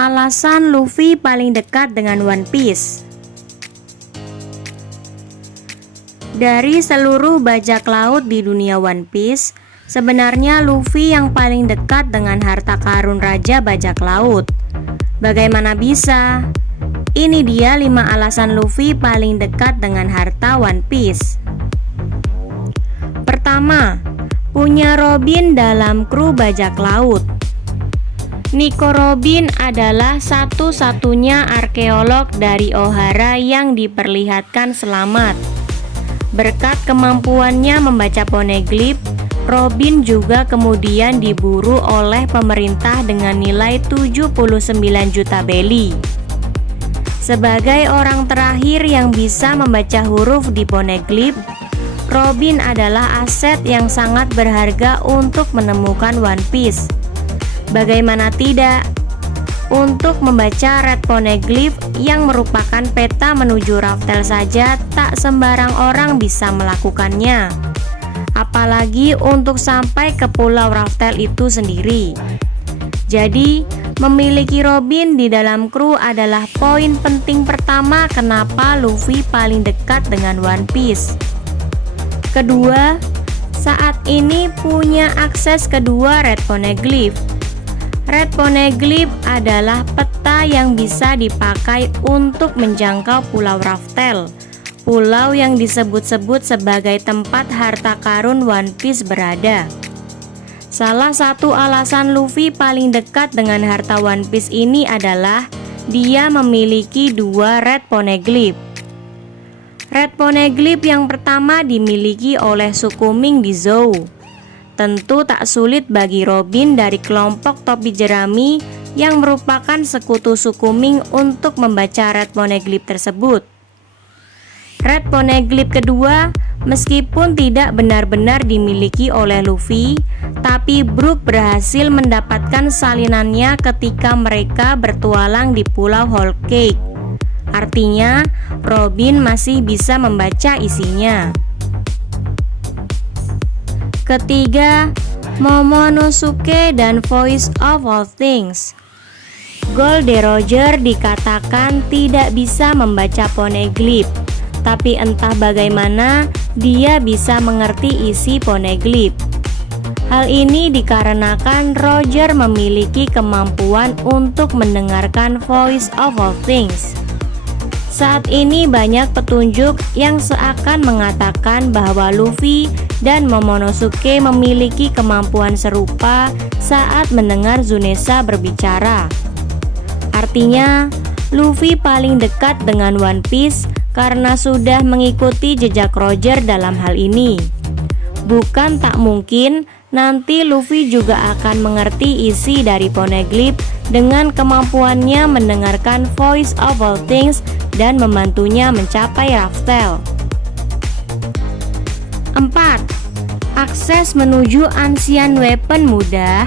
Alasan Luffy paling dekat dengan One Piece. Dari seluruh bajak laut di dunia One Piece, sebenarnya Luffy yang paling dekat dengan harta karun Raja Bajak Laut. Bagaimana bisa? Ini dia 5 alasan Luffy paling dekat dengan harta One Piece. Pertama, punya Robin dalam kru bajak laut. Nico Robin adalah satu-satunya arkeolog dari Ohara yang diperlihatkan selamat. Berkat kemampuannya membaca poneglyph, Robin juga kemudian diburu oleh pemerintah dengan nilai 79 juta beli. Sebagai orang terakhir yang bisa membaca huruf di poneglyph, Robin adalah aset yang sangat berharga untuk menemukan One Piece. Bagaimana tidak? Untuk membaca Red Poneglyph yang merupakan peta menuju Raftel saja tak sembarang orang bisa melakukannya. Apalagi untuk sampai ke Pulau Raftel itu sendiri. Jadi, memiliki Robin di dalam kru adalah poin penting pertama kenapa Luffy paling dekat dengan One Piece. Kedua, saat ini punya akses kedua Red Poneglyph. Red Poneglyph adalah peta yang bisa dipakai untuk menjangkau Pulau Raftel, pulau yang disebut-sebut sebagai tempat harta karun One Piece berada. Salah satu alasan Luffy paling dekat dengan harta One Piece ini adalah dia memiliki 2 Red Poneglyph. Red Poneglyph yang pertama dimiliki oleh suku Ming di Zou. Tentu tak sulit bagi Robin dari kelompok topi jerami yang merupakan sekutu suku Ming untuk membaca Red Poneglyph tersebut. Red Poneglyph kedua meskipun tidak benar-benar dimiliki oleh Luffy, tapi Brook berhasil mendapatkan salinannya ketika mereka bertualang di Pulau Whole Cake. Artinya, Robin masih bisa membaca isinya. Ketiga, Momonosuke dan Voice of All Things. Gold Roger dikatakan tidak bisa membaca poneglyph, tapi entah bagaimana dia bisa mengerti isi poneglyph. Hal ini dikarenakan Roger memiliki kemampuan untuk mendengarkan Voice of All Things. Saat ini banyak petunjuk yang seakan mengatakan bahwa Luffy dan Momonosuke memiliki kemampuan serupa saat mendengar Zunesha berbicara. Artinya, Luffy paling dekat dengan One Piece karena sudah mengikuti jejak Roger dalam hal ini. Bukan tak mungkin nanti Luffy juga akan mengerti isi dari poneglyph dengan kemampuannya mendengarkan Voice of All Things dan membantunya mencapai Raftel. 4. Akses menuju Ancient Weapon mudah.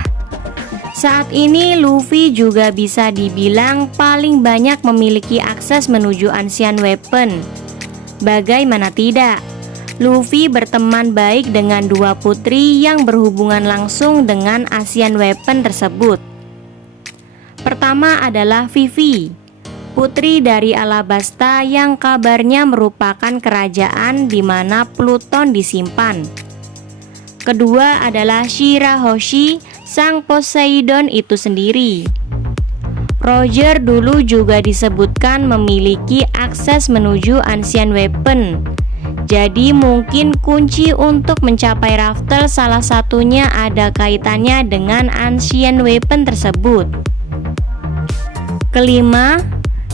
Saat ini Luffy juga bisa dibilang paling banyak memiliki akses menuju Ancient Weapon. Bagaimana tidak? Luffy berteman baik dengan 2 putri yang berhubungan langsung dengan Ancient Weapon tersebut. Pertama adalah Vivi, putri dari Alabasta yang kabarnya merupakan kerajaan di mana Pluton disimpan. Kedua adalah Shirahoshi, sang Poseidon itu sendiri. Roger dulu juga disebutkan memiliki akses menuju Ancient Weapon. Jadi mungkin kunci untuk mencapai Raftel salah satunya ada kaitannya dengan Ancient Weapon tersebut. Kelima,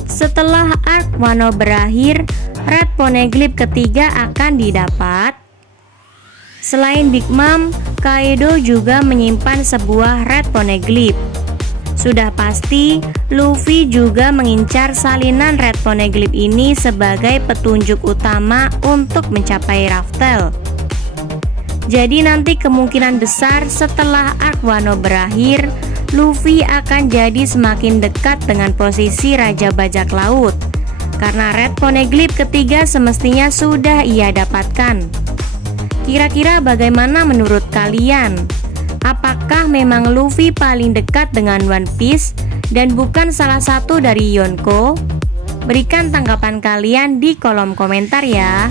setelah arc Wano berakhir, Red Poneglyph ketiga akan didapat. Selain Big Mom, Kaido juga menyimpan sebuah Red Poneglyph. Sudah pasti, Luffy juga mengincar salinan Red Poneglyph ini sebagai petunjuk utama untuk mencapai Raftel. Jadi nanti kemungkinan besar setelah arc Wano berakhir, Luffy akan jadi semakin dekat dengan posisi Raja Bajak Laut karena Red Poneglyph ketiga semestinya sudah ia dapatkan. Kira-kira bagaimana menurut kalian? Apakah memang Luffy paling dekat dengan One Piece dan bukan salah satu dari Yonko? Berikan tanggapan kalian di kolom komentar ya.